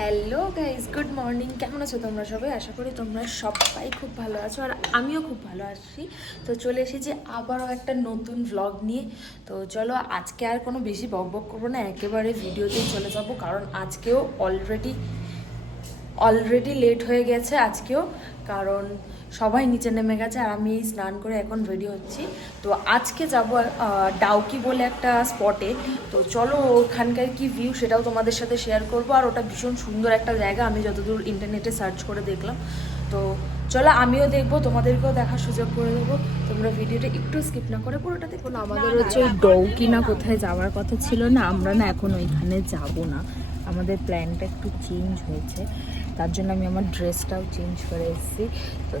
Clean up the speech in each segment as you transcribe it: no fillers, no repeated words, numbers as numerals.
Hello guys, good morning. কেমন আছো তোমরা সবাই? আশা করি তোমরা সবাই খুব ভালো আছো, আর আমিও খুব ভালো আছি। তো চলে এসেছি আবারও একটা নতুন ভ্লগ নিয়ে। তো চলো, আজকে আর কোনো বেশি বক বক করবো না, একেবারে ভিডিওতেই চলে যাবো, কারণ আজকেও অলরেডি লেট হয়ে গেছে আজকেও, কারণ সবাই নিচে নেমে গেছে আর আমি স্নান করে এখন রেডি হচ্ছি। তো আজকে যাব ডাউকি বলে একটা স্পটে। তো চলো, ওখানকার কি ভিউ সেটাও তোমাদের সাথে শেয়ার করব। আর ওটা ভীষণ সুন্দর একটা জায়গা, আমি যতদূর ইন্টারনেটে সার্চ করে দেখলাম। তো চলো, আমিও দেখবো, তোমাদেরকেও দেখার সুযোগ করে দেবো। তোমরা ভিডিওটা একটু স্কিপ না করে পুরোটা দেখো। আমাদের হচ্ছে ওই ডাউকি না কোথায় যাওয়ার কথা ছিল না, আমরা না এখন ওইখানে যাব না, আমাদের প্ল্যানটা একটু চেঞ্জ হয়েছে। তার জন্য আমি আমার ড্রেসটাও চেঞ্জ করে এসেছি। তো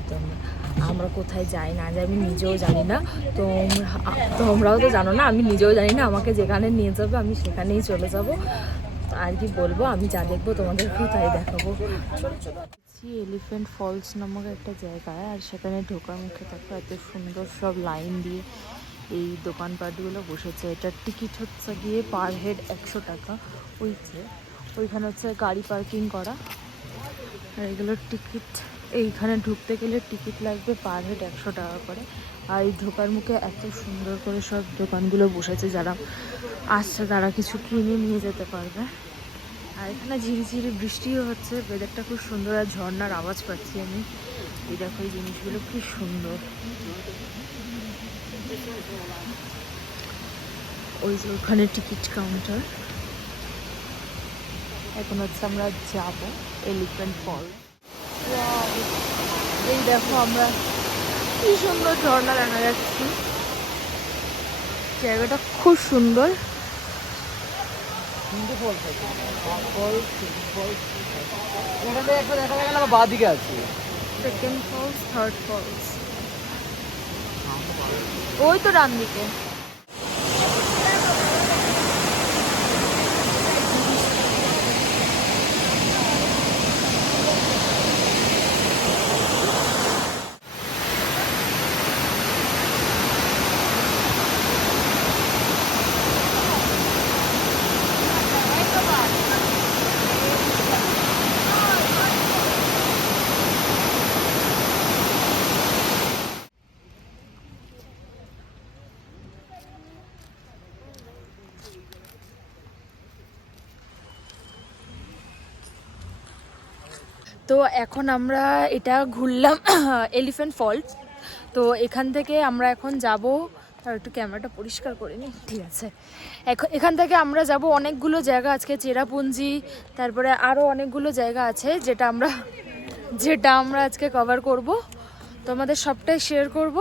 আমরা কোথায় যাই না যাই আমি নিজেও জানি না, তো তোমরাও তো জানো না, আমি নিজেও জানি না। আমাকে যেখানে নিয়ে যাবে আমি সেখানেই চলে যাব। আর কি বলবো, আমি যা দেখবো তোমাদেরকেও তাই দেখাবো। এলিফ্যান্ট ফলস নামক একটা জায়গায়, আর সেখানে ঢোকার মুখে দেখো এত সুন্দর সব লাইন দিয়ে এই দোকানপাটগুলো বসেছে। এটার টিকিট হচ্ছে গিয়ে পার হেড 100 টাকা। ওইখানে হচ্ছে গাড়ি পার্কিং করা, আর এগুলোর টিকিট, এইখানে ঢুকতে গেলে টিকিট লাগবে পার হেড 100 টাকা করে। আর এই ঢোকার মুখে এত সুন্দর করে সব দোকানগুলো বসেছে, যারা আসছে তারা কিছু কিনে নিয়ে যেতে পারবে। আর এখানে ঝিরিঝিরি বৃষ্টিও হচ্ছে, ওয়েদারটা খুব সুন্দর, আর ঝর্ণার আওয়াজ পাচ্ছি আমি। এই দেখো, এই জিনিসগুলো কি সুন্দর। ওই যে ওখানে টিকিট কাউন্টার। এখন হচ্ছে আমরা যাব এলিফ্যান্ট ফল। এই দেখো, আমরা কি সুন্দর ঝর্ণা দেখা যাচ্ছে, জায়গাটা খুব সুন্দর। বাদিকে আছে সেকেন্ড ফলস, থার্ড ফলস, ওই তো ডান দিকে। তো এখন আমরা এটা ঘুরলাম এলিফ্যান্ট ফলস। তো এখান থেকে আমরা এখন যাব, আর একটু ক্যামেরাটা পরিষ্কার করে নিই, ঠিক আছে। এখান থেকে আমরা যাব অনেকগুলো জায়গা, আজকে চেরাপুঞ্জি, তারপরে আরও অনেকগুলো জায়গা আছে যেটা আমরা আজকে কভার করব। তো আমাদের সবটাই শেয়ার করব।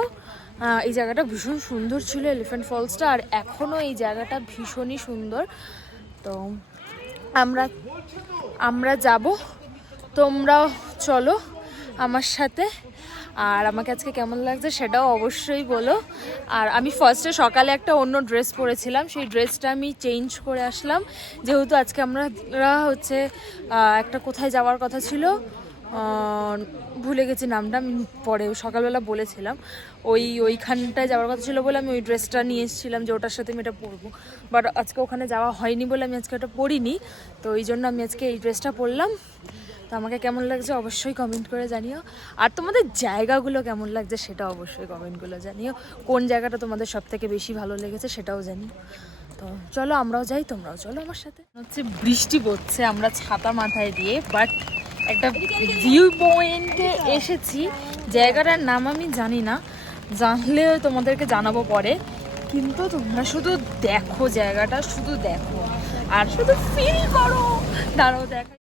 এই জায়গাটা ভীষণ সুন্দর ছিল, এলিফ্যান্ট ফলসটা, আর এখনও এই জায়গাটা ভীষণই সুন্দর। তো আমরা যাব, তোমরাও চলো আমার সাথে। আর আমাকে আজকে কেমন লাগছে সেটাও অবশ্যই বলো। আর আমি ফার্স্টে সকালে একটা অন্য ড্রেস পরেছিলাম, সেই ড্রেসটা আমি চেঞ্জ করে আসলাম, যেহেতু আজকে আমরা হচ্ছে একটা কোথায় যাওয়ার কথা ছিল, ভুলে গেছি নামটা, আমি পরে সকালবেলা বলেছিলাম। ওইখানটায় যাওয়ার কথা ছিল বলে আমি ওই ড্রেসটা নিয়ে এসেছিলাম, যে ওটার সাথে আমি এটা পরবো। বাট আজকে ওখানে যাওয়া হয়নি বলে আমি আজকে ওটা পরিনি, তো এই জন্য আমি আজকে এই ড্রেসটা পরলাম। তো আমাকে কেমন লাগছে অবশ্যই কমেন্ট করে জানিও, আর তোমাদের জায়গাগুলো কেমন লাগছে সেটা অবশ্যই কমেন্টগুলো জানিও। কোন জায়গাটা তোমাদের সব থেকে বেশি ভালো লেগেছে সেটাও জানিও। তো চলো, আমরাও যাই, তোমরাও চলো আমার সাথে। হচ্ছে বৃষ্টি পড়ছে, আমরা ছাতা মাথায় দিয়ে, বাট একটা ভিউ পয়েন্টে এসেছি। জায়গাটার নাম আমি জানি না, জানলে তোমাদেরকে জানাবো পরে, কিন্তু তোমরা শুধু দেখো, জায়গাটা শুধু দেখো আর শুধু ফিল করো। দাঁড়াও দেখা।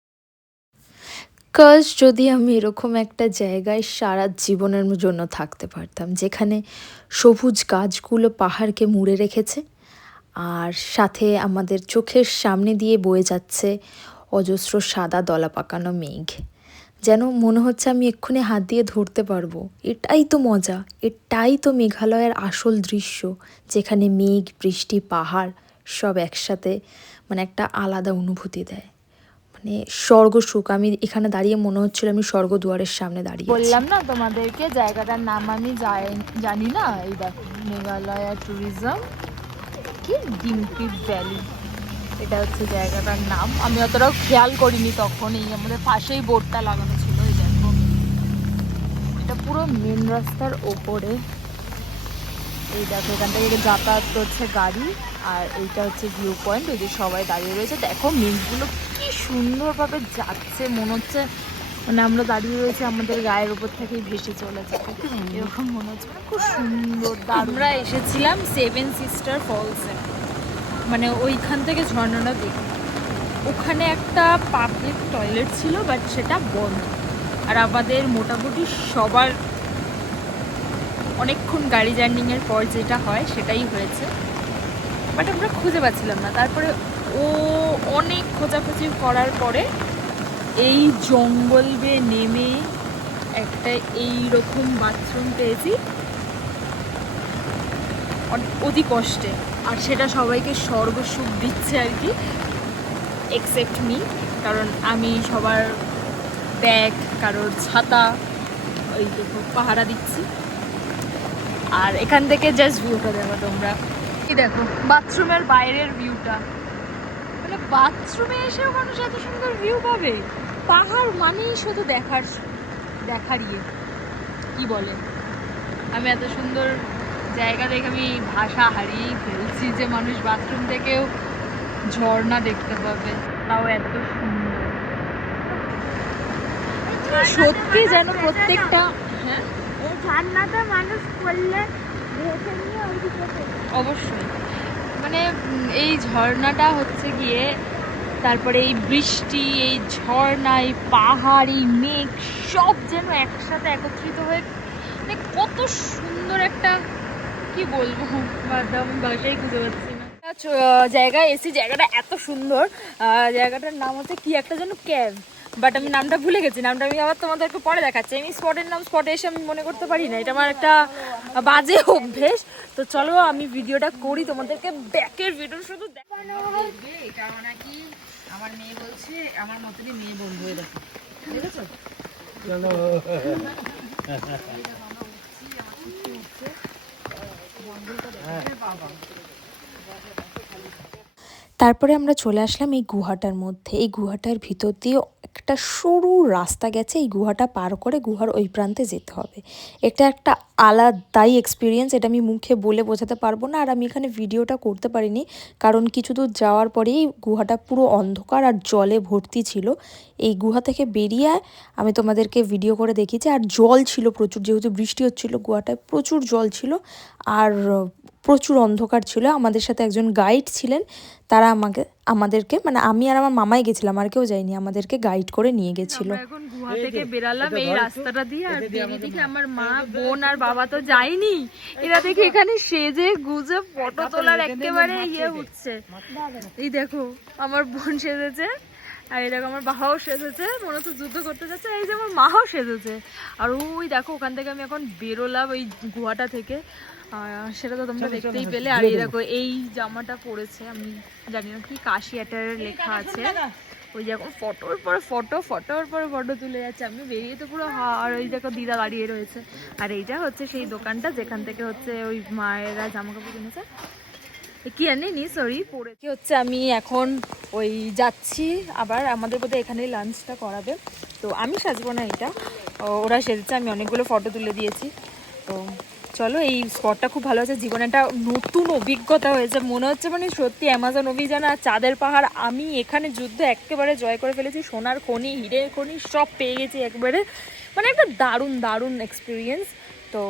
যদি আমি এরকম একটা জায়গায় সারা জীবনের জন্য থাকতে পারতাম, যেখানে সবুজ গাছগুলো পাহাড়কে মুড়ে রেখেছে, আর সাথে আমাদের চোখের সামনে দিয়ে বয়ে যাচ্ছে অজস্র সাদা দলা পাকানো মেঘ, যেন মনে হচ্ছে আমি এক্ষুনি হাত দিয়ে ধরতে পারবো। এটাই তো মজা, এটাই তো মেঘালয়ের আসল দৃশ্য, যেখানে মেঘ, বৃষ্টি, পাহাড় সব একসাথে মানে একটা আলাদা অনুভূতি দেয়, মানে স্বর্গ সুখ। আমি এখানে দাঁড়িয়ে মনে হচ্ছিল আমি স্বর্গদুয়ারের সামনে দাঁড়িয়ে। বললাম না তোমাদেরকে, জায়গাটার নাম আমি জানি না। এই দেখো, মেঘালয়া ট্যুরিজম কি ডিম্পি ভ্যালি, এটা হচ্ছে জায়গাটার নাম, আমি অতটাও খেয়াল করিনি তখন। এই আমাদের পাশেই বোর্ডটা লাগানো ছিল, এই দেখো এটা পুরো মেন রাস্তার ওপরে। এই দেখো এখান থেকে যাতায়াত করছে গাড়ি, আর এইটা হচ্ছে ভিউ পয়েন্ট, ওই যে সবাই দাঁড়িয়ে রয়েছে। দেখো মেঘগুলো কি সুন্দরভাবে যাচ্ছে, মনে হচ্ছে মানে আমরা দাঁড়িয়ে রয়েছে আমাদের গায়ের উপর থেকেই ভেসে চলেছে, এরকম মনে হচ্ছে, মানে খুব সুন্দর। আমরা এসেছিলাম 7 সিস্টার ফলসে, মানে ওইখান থেকে ঝর্ণাটা দেখি। ওখানে একটা পাবলিক টয়লেট ছিল, বাট সেটা বন্ধ। আর আমাদের মোটামুটি সবার অনেকক্ষণ গাড়ি জার্নিংয়ের পর যেটা হয় সেটাই হয়েছে, বাট আমরা খুঁজে পাচ্ছিলাম না। তারপরে অনেক খোঁজাখুঁজি করার পরে এই জঙ্গল বেয়ে নেমে একটা এইরকম বাথরুম পেয়েছি অতি কষ্টে, আর সেটা সবাইকে স্বর্গ সুখ দিচ্ছে আর কি, এক্সেপ্ট মি, কারণ আমি সবার ব্যাগ, কারোর ছাতা ওই দেখো পাহারা দিচ্ছি। আর এখান থেকে জাস্ট ভিউটা দেখো তোমরা, এই দেখো বাথরুমের বাইরের ভিউটা, মানে বাথরুমে এসেও মানুষ এত সুন্দর ভিউ পাবে। পাহাড় মানেই শুধু দেখার ইয়ে, কি বলে, আমি এত সুন্দর জায়গা দেখে আমি ভাষা হারিয়েই ফেলছি যে মানুষ বাথরুম থেকেও ঝর্ণা দেখতে পাবে, তাও এত সুন্দর। সত্যি যেন প্রত্যেকটা, হ্যাঁ ঝর্ণাটা মানুষ করলে অবশ্যই, মানে এই ঝর্ণাটা হচ্ছে গিয়ে, তারপরে এই বৃষ্টি, এই ঝর্ণা, এই পাহাড়, এই মেঘ সব যেন একসাথে একত্রিত হয়ে, মানে কত সুন্দর একটা, কি বলবো, আমি ভাষাই খুঁজে পাচ্ছি না। জায়গায় এসি, জায়গাটা এত সুন্দর, জায়গাটার নাম হচ্ছে কি একটা যেন ক্যাভ, বাট আমি নামটা ভুলে গেছি, নামটা আমি আবার তোমাদেরকে পরে দেখাচ্ছি। আমি স্পটের নাম স্পটে এসে আমি মনে করতে পারি না, এটা আমার একটা বাজে অভ্যেস। তো চলো আমি ভিডিওটা করি, তোমাদেরকে ব্যাকের ভিডিও শুধু দেখানো হবে। এটা নাকি আমার মেয়ে বলছে আমার মতনই মেয়ে বন্ধু হয়ে দেখো, দেখেছো? চলো তারপরে আমরা চলে আসলাম এই গুহাটার মধ্যে। এই গুহাটার ভিতর দিয়ে একটা সরু রাস্তা গেছে, এই গুহাটা পার করে গুহার ওই প্রান্তে যেতে হবে। এটা একটা আলাদাই এক্সপিরিয়েন্স, এটা আমি মুখে বলে বোঝাতে পারবো না। আর আমি এখানে ভিডিওটা করতে পারিনি কারণ কিছু দূর যাওয়ার পরেই গুহাটা পুরো অন্ধকার আর জলে ভর্তি ছিল। এই গুহা থেকে বেরিয়ে আমি তোমাদেরকে ভিডিও করে দেখিয়েছি, আর জল ছিল প্রচুর, যেহেতু বৃষ্টি হচ্ছিল গুহাটায় প্রচুর জল ছিল আর প্রচুর অন্ধকার ছিল। আমাদের সাথে একজন গাইড ছিলেন, তারা আমাদেরকে মানে আমি আর আমার মামাই গেছিলাম, আর কেউ যায়নি, আমাদেরকে গাইড করে নিয়ে গেছিল। এখন গুহা থেকে বেরালাম এই রাস্তাটা দিয়ে, আর বেরিয়ে দেখি আমার মা, বোন আর বাবা তো যায়নি, এরা দেখি এখানে সেজে গুজে ফটো তোলার একেবারে ইয়ে উঠছে। এই দেখো আমার বোন সেজেছে, আর এই দেখো আমার বাবাও সেজেছে, মনে হচ্ছে যুদ্ধ করতে যাচ্ছে। এই যে আমার মাও সেজেছে, আর ওই দেখো ওখান থেকে আমি এখন বেরোলাম ওই গুহাটা থেকে, সেটা তো তোমরা দেখতেই পেলে। আর এই দেখো এই জামাটা পরেছে, আমি জানি না কি, কাশি অ্যাটারের লেখা আছে। ওই যখন ফটোর পরে ফটো তুলে যাচ্ছে, আমি বেরিয়ে তো পুরো, আর ওই দেখো দিদা দাঁড়িয়ে রয়েছে। আর এইটা হচ্ছে সেই দোকানটা যেখান থেকে হচ্ছে ওই মায়েরা জামা কাপড় কিনেছে, কি আনিনি সরি পরে কি হচ্ছে। আমি এখন ওই যাচ্ছি, আবার আমাদের বোধহয় এখানেই লাঞ্চটা করাবে, তো আমি সাজবো না, এটা ওরা সেজেছে, আমি অনেকগুলো ফটো তুলে দিয়েছি। তো চলো, এই স্পটটা খুব ভালো আছে, জীবনে একটা নতুন অভিজ্ঞতা হয়েছে, মনে হচ্ছে মানে সত্যি অ্যামাজন অভিযান আর চাঁদের পাহাড়, আমি এখানে যুদ্ধ একেবারে জয় করে ফেলেছি, সোনার খনি, হীরের খনি সব পেয়ে গেছি একবারে, মানে একটা দারুণ এক্সপিরিয়েন্স। তো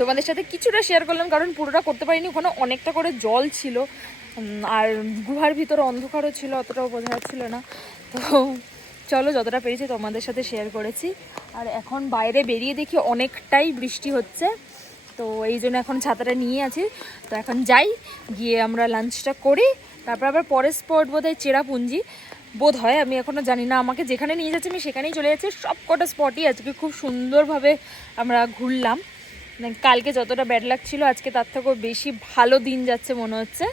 তোমাদের সাথে কিছুটা শেয়ার করলাম, কারণ পুরোটা করতে পারিনি, ওখানে অনেকটা করে জল ছিল, আর গুহার ভিতরে অন্ধকারও ছিল, অতটাও বোঝা যাচ্ছিল না। তো চলো যতটা পেরেছি তোমাদের সাথে শেয়ার করেছি। আর এখন বাইরে বেরিয়ে দেখি অনেকটাই বৃষ্টি হচ্ছে, তো এই জন্য এখন ছাতাটা নিয়ে আছি। তো এখন যাই, গিয়ে আমরা লাঞ্চটা করি, তারপর আবার পরের স্পট বোধহয় চেরাপুঞ্জি বোধ হয়, আমি এখনও জানি না। আমাকে যেখানে নিয়ে যাচ্ছে আমি সেখানেই চলে যাচ্ছি, সব কটা স্পটই আজকে খুব সুন্দরভাবে আমরা ঘুরলাম। কালকে যতটা ব্যাড লাক ছিল, আজকে তার থেকেও বেশি ভালো দিন যাচ্ছে মনে হচ্ছে।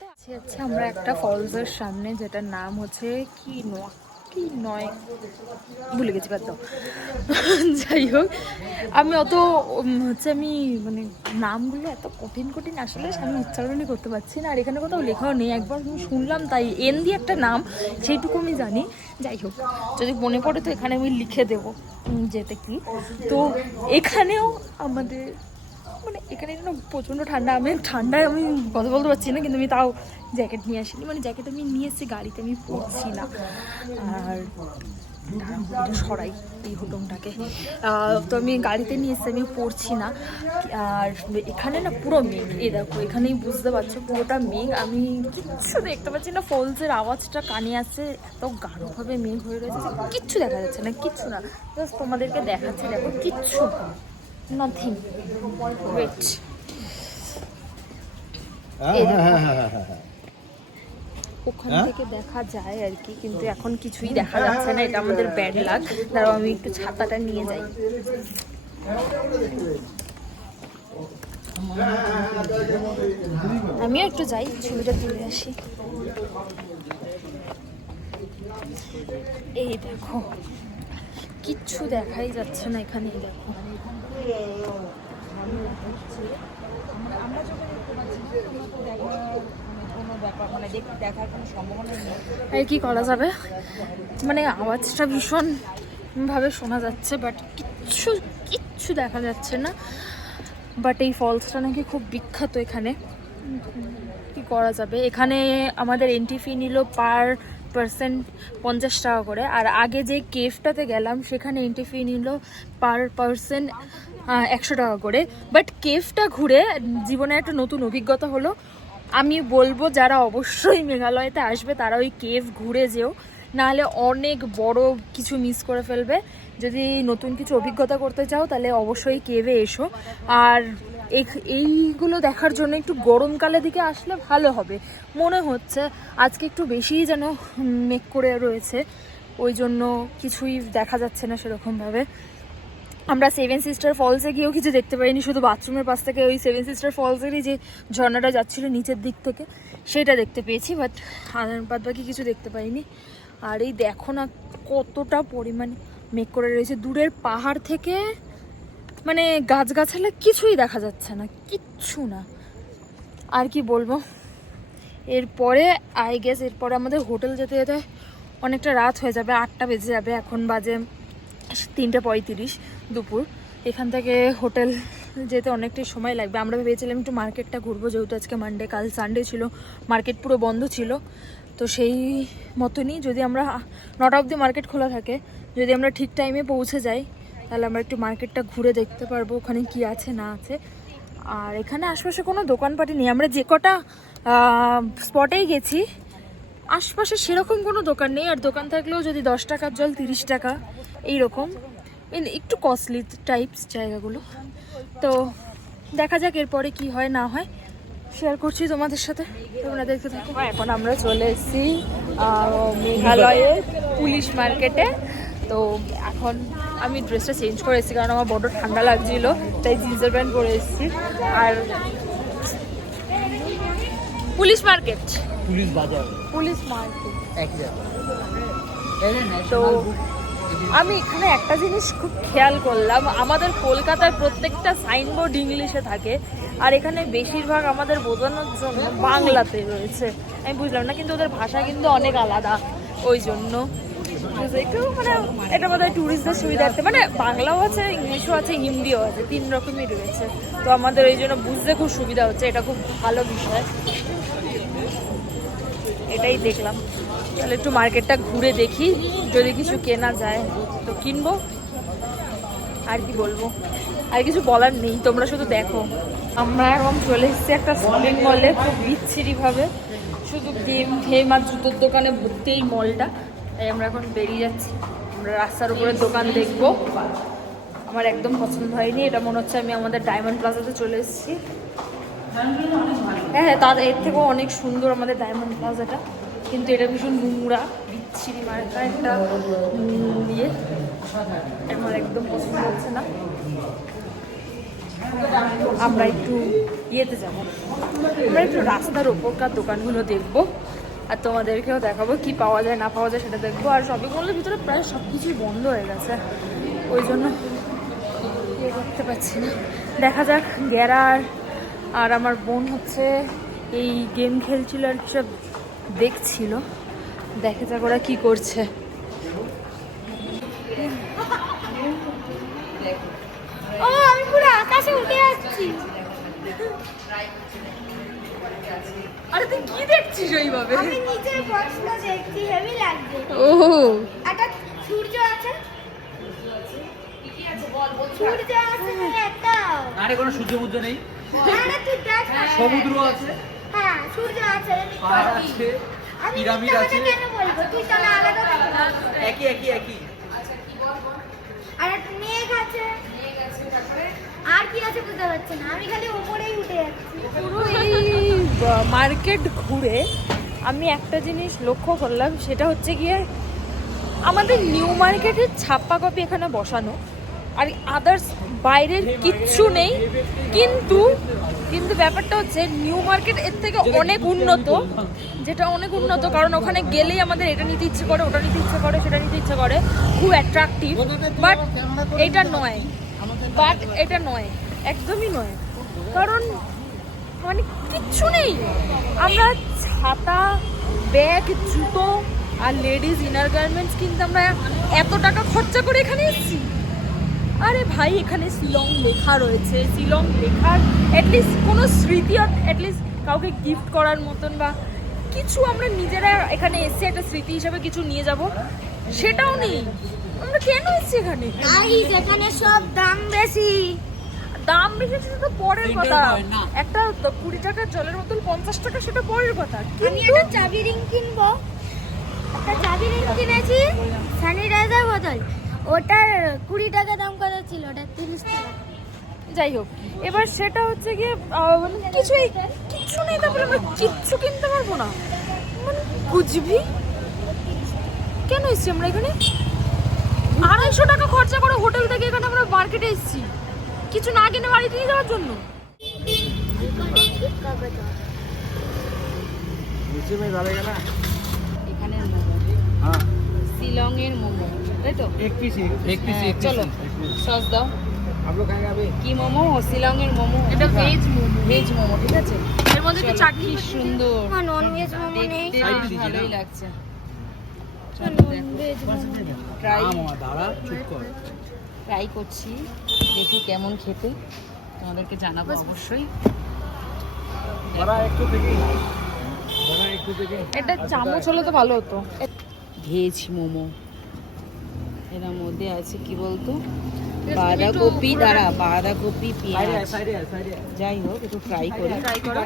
তো আছি আমরা একটা ফলসের সামনে, যেটার নাম হচ্ছে কি কি 9 ভুলে গেছি, বাদ দাও। যাই হোক, আমি অত হচ্ছে আমি মানে নামগুলো এত কঠিন কঠিন আসলে আমি উচ্চারণই করতে পারছি না। আর এখানে কোথাও লেখাও নেই, একবার আমি শুনলাম তাই এন দিয়ে একটা নাম, সেইটুকু আমি জানি। যাই হোক, যদি মনে পড়ে তো এখানে আমি লিখে দেবো যেতে কি। তো এখানেও আমাদের মানে এখানে যেন প্রচণ্ড ঠান্ডা, ঠান্ডায় আমি কথা বলতে পারছি না, কিন্তু আমি তাও জ্যাকেট নিয়ে আসিনি। মানে জ্যাকেট আমি নিয়ে এসেছি গাড়িতে, আমি পরছি না। আর সরাই এই হুটুমটাকে, তো আমি গাড়িতে নিয়ে এসেছি, আমি পরছি না। আর এখানে না পুরো মেঘ, এই দেখো এখানেই বুঝতে পারছো পুরোটা মেঘ, আমি কিচ্ছু দেখতে পাচ্ছি না। ফলসের আওয়াজটা কানে আসছে, এত গাঢ়ভাবে মেঘ হয়ে রয়েছে যে কিচ্ছু দেখা যাচ্ছে না, কিচ্ছু না। জাস্ট তোমাদেরকে দেখাচ্ছি, দেখো কিচ্ছু নাথিং। ওয়েট, ওখান থেকে দেখা যায় আর কি, কিন্তু এখন কিছুই দেখা যাচ্ছে না, এটা আমাদের ব্যাড লাক। দাঁড়াও আমি একটু ছাতাটা নিয়ে যাই। আমিও একটু যাই, ছবিটা তুলে আসি। এই দেখো কিচ্ছু দেখাই যাচ্ছে না এখানে, দেখো আর কি করা যাবে। মানে আওয়াজটা ভীষণ ভাবে শোনা যাচ্ছে, বাট কিচ্ছু কিচ্ছু দেখা যাচ্ছে না। বাট এই ফলসটা নাকি খুব বিখ্যাত এখানে, কি করা যাবে। এখানে আমাদের এন্ট্রি ফি নিল পার পার্সেন্ট 50 টাকা করে, আর আগে যে কেভটাতে গেলাম সেখানে এন্ট্রি ফি নিল পার পার্সেন্ট 100 টাকা করে। বাট কেভটা ঘুরে জীবনে একটা নতুন অভিজ্ঞতা হলো। আমি বলবো যারা অবশ্যই মেঘালয়তে আসবে তারা ওই কেভ ঘুরে যেও, নাহলে অনেক বড় কিছু মিস করে ফেলবে। যদি নতুন কিছু অভিজ্ঞতা করতে চাও তাহলে অবশ্যই কেভে এসো। আর এইগুলো দেখার জন্য একটু গরমকালের দিকে আসলে ভালো হবে মনে হচ্ছে। আজকে একটু বেশিই যেন মেঘ করে রয়েছে, ওই জন্য কিছুই দেখা যাচ্ছে না সেরকমভাবে। আমরা 7 সিস্টার ফলসে গিয়েও কিছু দেখতে পাইনি, শুধু বাথরুমের পাশ থেকে ওই 7 সিস্টার ফলসেরই যে ঝর্ণাটা যাচ্ছিল নিচের দিক থেকে সেটা দেখতে পেয়েছি, বাট বাদ বাকি কিছু দেখতে পাইনি। আর এই দেখো না কতটা পরিমাণে মেঘ করে রয়েছে, দূরের পাহাড় থেকে মানে গাছগাছালা কিছুই দেখা যাচ্ছে না, কিচ্ছু না। আর কি বলবো, এরপরে আই গেস এরপরে আমাদের হোটেল যেতে যেতে অনেকটা রাত হয়ে যাবে, 8টা বেজে যাবে। এখন বাজে 3:35 দুপুর। এখান থেকে হোটেল যেতে অনেকটাই সময় লাগবে। আমরা ভেবেছিলাম একটু মার্কেটটা ঘুরবো, যেহেতু আজকে মানডে, কাল সানডে ছিল, মার্কেট পুরো বন্ধ ছিল। তো সেই মতনই যদি আমরা 9টা অবধি মার্কেট খোলা থাকে, যদি আমরা ঠিক টাইমে পৌঁছে যাই তাহলে আমরা একটু মার্কেটটা ঘুরে দেখতে পারবো ওখানে কি আছে না আছে। আর এখানে আশপাশে কোনো দোকানপাটি নেই, আমরা যে কটা স্পটেই গেছি আশপাশে সেরকম কোনো দোকান নেই। আর দোকান থাকলেও যদি 10 টাকার জল 30 টাকা এইরকম, একটু কস্টলি টাইপস জায়গাগুলো। তো দেখা যাক এরপরে কি হয় না হয়, শেয়ার করছি তোমাদের সাথে, তোমরা দেখতে থাকো। এখন আমরা চলে এসেছি মেঘালয়ের পুলিশ মার্কেটে। তো এখন আমি ড্রেসটা চেঞ্জ করে এসেছি কারণ আমার বড্ড ঠান্ডা লাগছিল, তাই জিন্সের প্যান্ট পরে এসেছি। আর পুলিশ মার্কেট, পুলিশ বাজার, পুলিশ মার্কেট একই জায়গা। তো আমি এখানে একটা জিনিস খুব খেয়াল করলাম, আমাদের কলকাতার প্রত্যেকটা সাইনবোর্ড ইংলিশে থাকে, আর এখানে বেশিরভাগ আমাদের বোঝানোর জন্য বাংলাতে রয়েছে। আমি বুঝলাম না, কিন্তু ওদের ভাষা কিন্তু অনেক আলাদা, ওই জন্য একটু মানে এটা বোধহয় ট্যুরিস্টদের সুবিধার্থে, মানে বাংলাও আছে, ইংলিশও আছে, হিন্দিও আছে, 3 রকমই রয়েছে। তো আমাদের ওই জন্য বুঝতে খুব সুবিধা হচ্ছে, এটা খুব ভালো বিষয়। এটাই দেখলাম, তাহলে একটু মার্কেটটা ঘুরে দেখি, যদি কিছু কেনা যায় তো কিনবো। আর কি বলবো, আর কিছু বলার নেই, তোমরা শুধু দেখো। আমরা এখন চলে এসেছি একটা শপিং মলে, খুব বিচ্ছিরিভাবে শুধু গেম আর জুতোর দোকানে ভর্তি এই মলটা। তাই আমরা এখন বেরিয়ে যাচ্ছি, আমরা রাস্তার উপরে দোকান দেখবো। আমার একদম পছন্দ হয়নি, এটা মনে হচ্ছে আমি আমাদের ডায়মন্ড প্লাজাতে চলে এসেছি। হ্যাঁ হ্যাঁ, তার এর থেকেও অনেক সুন্দর আমাদের ডায়মন্ড প্লাজাটা, কিন্তু এটা ভীষণ নোংরা বিচ্ছিরি মার্কা একটা ইয়ে, আমার একদম পছন্দ হচ্ছে না। আমরা একটু ইয়েতে যাবো, আমরা একটু রাস্তার ওপরকার দোকানগুলো দেখবো, আর তোমাদেরকেও দেখাবো কি পাওয়া যায় না পাওয়া যায় সেটা দেখবো। আর শপিং মলের ভিতরে প্রায় সব কিছুই বন্ধ হয়ে গেছে, ওই জন্য ইয়ে করতে পারছি না। দেখা যাক। গেরার আর আমার বোন হচ্ছে এই গেম খেলছিল আর সব দেখছিল, দেখা যাক ওরা কি করছে। ও আমি পুরো আকাশে উঠে যাচ্ছি। আরে তুই কি দেখছিস ওইভাবে? আমি নিচের বক্সটা দেখছি, হেভি লাগছে। ও একটা সূর্য আছে, সূর্য আছে মানে একটা। আরে কোনো সূর্যমুদ্র নেই, আরে তুই দেখ না। সমুদ্র আছে, হ্যাঁ সূর্য আছে, পাহাড় আছে, আমি পিরামিড মিথ্যা আছে। কথা কেন বলবো, তুই তাহলে আলাদা কথা বল। একই একই একই। আর একটা মেঘ আছে, আর কি আছে বুঝতে পারছি না, আমি খালি উপরেই উঠে যাচ্ছি। পুরো এই মার্কেট ঘুরে আমি একটা জিনিস লক্ষ্য করলাম, সেটা হচ্ছে গিয়ে আমাদের নিউ মার্কেটের ছাপ্পা কপি এখানে বসানো, আর আদার্স বাইরের কিচ্ছু নেই। কিন্তু কিন্তু ব্যাপারটা হচ্ছে নিউ মার্কেট এর থেকে অনেক উন্নত, যেটা অনেক উন্নত, কারণ ওখানে গেলেই আমাদের এটা নিতে ইচ্ছে করে, ওটা নিতে ইচ্ছে করে, সেটা নিতে ইচ্ছে করে, খুব অ্যাট্রাকটিভ। বাট এটা নয়, একদমই নয়, কারণ মানে কিচ্ছু নেই। আমরা ছাতা, ব্যাগ, জুতো আর লেডিস ইনার গার্মেন্টস কিনতে আমরা এত টাকা খরচা করে এখানে এসেছি। আরে ভাই, এখানে শিলং লেখা রয়েছে, শিলং লেখার অ্যাটলিস্ট কোনো স্মৃতি, অ্যাটলিস্ট কাউকে গিফট করার মতন বা কিছু আমরা নিজেরা এখানে এসে একটা স্মৃতি হিসাবে কিছু নিয়ে যাব, সেটাও নেই। আমরা কেন এসেছি এখানে? গাইস এখানে সব দাম বেশি। দাম বেশি সেটা তো পরের কথা, একটা 20 টাকার জলের বোতল 50 টাকা, সেটা পরের কথা। আমি একটা চাবি রিং কিনবো, একটা চাবি রিং কিনেছি, স্যানিটাইজার বোতল, ওটার 20 টাকা দাম কত ছিল, ওটা 30 টাকা। যাই হোক, এবার সেটা হচ্ছে গিয়ে মানে কিচ্ছু নেই, তারপরে আমরা কিচ্ছু কিনতে পারবো না, মানে বুঝবি কেন এসছি আমরা এখানে? 250 টাকা খরচা করে হোটেল থেকে এখানে আমরা মার্কেটে এসেছি কিছু না কিনে বাড়িতে নিয়ে যাওয়ার জন্য। এখানের মোমো, হ্যাঁ শিলং এর মোমো, তাই তো? এক পিস চলো সস দাও। आप लोग खाएंगे अभी? কি মোমো? শিলং এর মোমো, এটা ভেজ মোমো, ভেজ মোমো, ঠিক আছে? এর মধ্যে কি চলো, চাটনি? কি সুন্দর নন ভেজ মোমো নেই, দেখতে, Side বেশ dish ভালোই না? লাগছে। Non veg momo. ট্রাই দাঁড়া চুপ কর। ট্রাই করছি, দেখি কেমন খেতে, তোমাদেরকে জানাবো অবশ্যই। বড়া একটু থেকে বড়া একটু থেকে এটা চামচ হলে তো ভালো হতো। ভেজ মোমো, এর মধ্যে আছে কি বলতো, বাঁধাকপি, বাঁধাকপি, পেঁয়াজ, সাইডে সাইডে যাই হোক একটু ট্রাই করি। ট্রাই করো।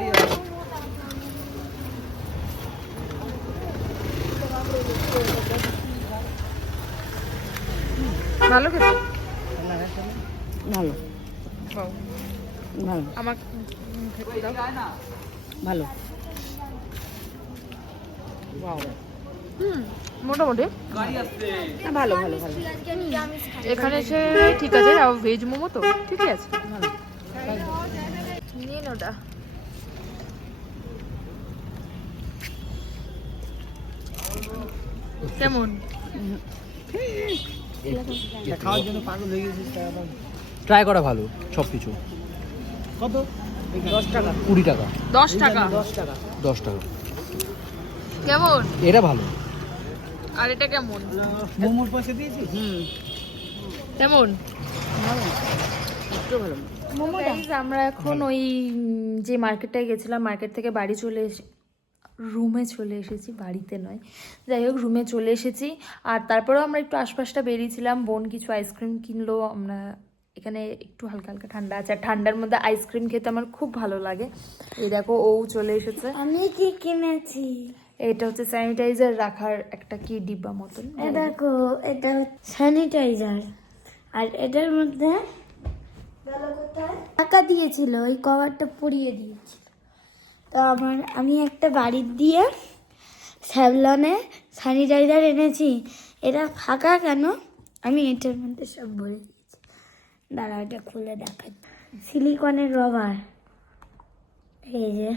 ভালো খেতে, ভালো বাহ, ভালো আমাকে খেতে দাও। ভালো, মোটামুটি না, ভালো ভালো ভালো। আজকে নিরামিষ খাই। এখানে এসে ঠিক আছে, ভেজ মোমো তো ঠিকই আছে, ভালো। নিন ওটা। কেমন? খাওয়ার জন্য পাগল হয়ে গেছিস। ট্রাই করা ভালো সব কিছু। কত? 10 টাকা, 20 টাকা, 10 টাকা। 10 টাকা। কেমন? এটা ভালো। আর এটা কেমন? মোমোর পয়সা দিয়েছি। কেমন? একটু ভালো। Guys, আমরা এখন ওই যে মার্কেটটায় গেছিলাম, মার্কেট থেকে বাড়ি চলে রুমে চলে এসেছি, বাড়িতে নয়। যাই হোক, রুমে চলে এসেছি। আর তারপরেও আমরা একটু আশপাশটা বেরিয়েছিলাম, বোন কিছু আইসক্রিম কিনলো। আমরা এখানে একটু হালকা হালকা ঠান্ডা আছে, আর ঠান্ডার মধ্যে আইসক্রিম খেতে আমার খুব ভালো লাগে। এই দেখো, ও চলে এসেছে। আমি কি কিনেছি? এটা হচ্ছে স্যানিটাইজার রাখার একটা কি ডিব্বা মতন। এ দেখো, এটা স্যানিটাইজার, আর এটার মধ্যে টাকা দিয়েছিল, ওই কভারটা পুড়িয়ে দিয়েছিল। তো আমি একটা বাড়ির দিয়ে স্যাভলনে স্যানিটাইজার এনেছি। এটা ফাঁকা কেন, আমি এটার মধ্যে সব বলে দিয়েছি। দাঁড়া, এটা খুলে দেখাই। সিলিকনের রবার, এই যে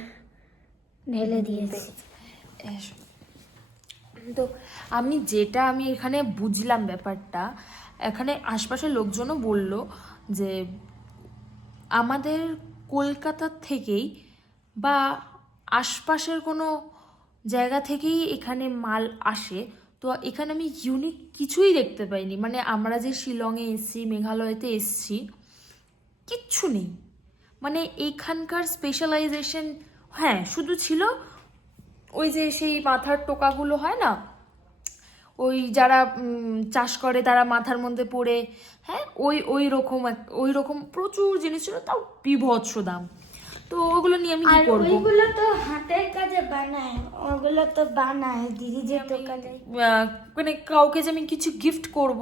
ঢেলে দিয়েছি। তো আমি এখানে বুঝলাম ব্যাপারটা, এখানে আশপাশের লোকজনও বলল যে আমাদের কলকাতা থেকেই বা আশপাশের কোনো জায়গা থেকেই এখানে মাল আসে। তো এখানে আমি ইউনিক কিছুই দেখতে পাইনি, মানে আমরা যে শিলংয়ে এসছি, মেঘালয়তে এসছি, কিচ্ছু নেই। মানে এইখানকার স্পেশালাইজেশন হ্যাঁ শুধু ছিল ওই যে সেই মাথার টোকাগুলো হয় না, ওই যারা চাষ করে তারা মাথার মধ্যে পড়ে, হ্যাঁ ওই রকম প্রচুর জিনিস ছিল, তাও বিভৎস দাম। তো ওগুলো নিয়ে আমি কি আর করবো? ওইগুলো তো হাতের কাজে বানায়, ওগুলো তো বানায় দিদি যে দোকানে। মানে কাউকে যে আমি কিছু গিফট করব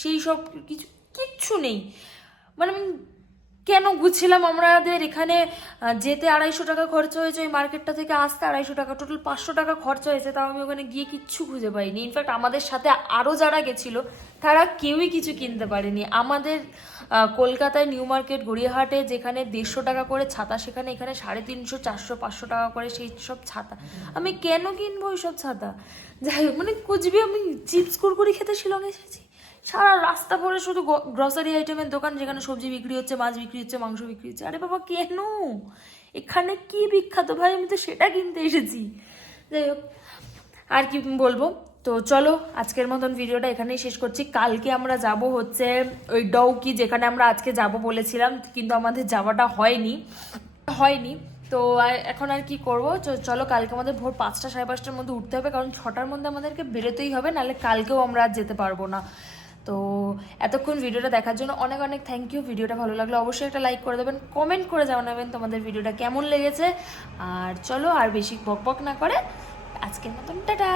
সেই সব কিচ্ছু নেই। মানে আমি কেন বুঝছিলাম, আমাদের এখানে যেতে 250 টাকা খরচা হয়েছে, ওই মার্কেটটা থেকে আসতে 250 টাকা, টোটাল 500 টাকা খরচা হয়েছে, তাও আমি ওখানে গিয়ে কিচ্ছু খুঁজে পাইনি। ইনফ্যাক্ট আমাদের সাথে আরও যারা গেছিলো তারা কেউই কিছু কিনতে পারেনি। আমাদের কলকাতায় নিউ মার্কেট, গড়িয়াহাটে যেখানে 150 টাকা করে ছাতা, সেখানে এখানে 350, 400, 500 টাকা করে সেই সব ছাতা। আমি কেন কিনবো ওই সব ছাতা? যাই হোক, মানে কুচবিহার আমি চিপস কুরকুরি খেতে শিলং এসেছি, সারা রাস্তা ভরে শুধু গ্রসারি আইটেমের দোকান, যেখানে সবজি বিক্রি হচ্ছে, মাছ বিক্রি হচ্ছে, মাংস বিক্রি হচ্ছে। আরে বাবা কেন, এখানে কি বিখ্যাত ভাই, আমি তো সেটা কিনতে এসেছি। যাই হোক, আর কি বলবো। তো চলো আজকের মতন ভিডিওটা এখানেই শেষ করছি। কালকে আমরা যাব হচ্ছে ওই ডাউকি, যেখানে আমরা আজকে যাব বলেছিলাম, কিন্তু আমাদের যাওয়াটা হয়নি। তো এখন আর কি করবো, চলো কালকে আমাদের ভোর 5টা 5:30টার মধ্যে উঠতে হবে, কারণ 6টার মধ্যে আমাদেরকে বেরোতেই হবে, নাহলে কালকেও আমরা আর যেতে পারবো না। তো এতক্ষণ ভিডিওটা দেখার জন্য অনেক অনেক থ্যাংক ইউ। ভিডিওটা ভালো লাগলে অবশ্যই একটা লাইক করে দেবেন, কমেন্ট করে জানাবেন তোমাদের ভিডিওটা কেমন লেগেছে। আর চলো আর বেশি বকবক না করে আজকের মতন টাটা।